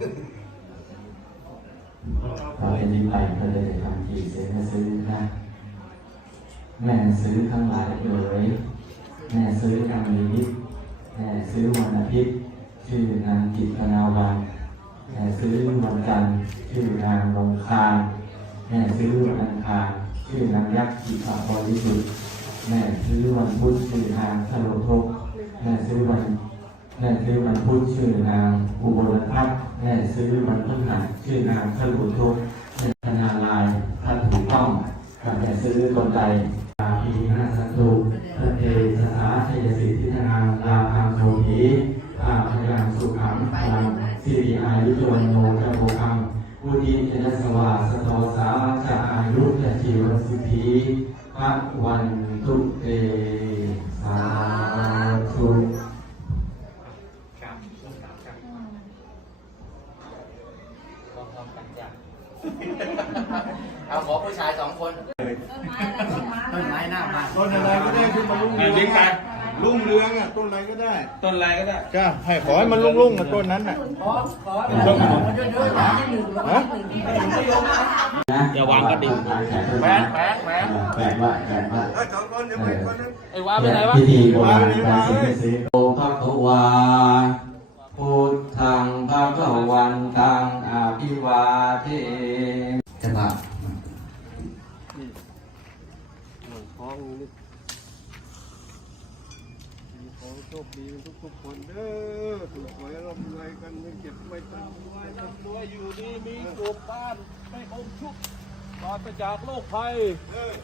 เราเป็นนี้ไปก็เลยทำทีเสียแม่ซื้อนะแม่ซื้อทั้งหลายเอ๋ยแม่ซื้อกำมีนิดแม่ซื้อวันอาทิตย์ชื่อนางจิตนาวันแม่ซื้อวันจันทร์ชื่อนางลงคานแม่ซื้อวันอังคารชื่อนางยักษ์จิตรบริสุทธิ์แม่ซื้อวันพุธชื่อนางทะโลทกแม่ซื้อวันแม่ซื้อวันพุธชื่อนางอุบล ซื้อวันพฤหัสชื่อนางขลุทุกแม่ธนาลายถ้าถูกต้องกับแม่ซื้อคนใดอาภีนาสันตุพระเทสถาเทยสิทธิธนางลาพังโสหีอาพยังสุขังพลังสิริอายุจวันโนจะโภคังอุทิเจนสวาสโตสาจะอายุจะชีวสิทธิพระวันตุเตสาธุ เอาขอผู้ชายสองคนต้นไม้หน้าบ้านต้นอะไรก็ได้ที่มันรุ่งเรืองอะรุ่งเรืองอะต้นอะไรก็ได้ ต้นอะไรก็ได้ก็ให้ขอให้มันรุ่งรุ่งๆอะต้นนั้นอะขอขอต้นขนมเยอะๆนะที่หนึ่งฮะอย่าวางกระดิ่งแหวนแหวนแหวนแหวนว่าแหวนว่าสองคนเดี๋ยวไปคนนึงไอ้ว้าไปไหนวะพิธีโบราณการสิ่งที่ซื้อโอภะคะวาพุทธังภะคะวันตังอา ภิวาเทจะบะของนี่มีของโชคดีทุกคนเด้อถูกหวยร่ำรวยกันไม่เก็บไม่ตายรวยอยู่ดีมีสุขบ้านไม่อมทุกข์ปราศจากโรคภัยเออ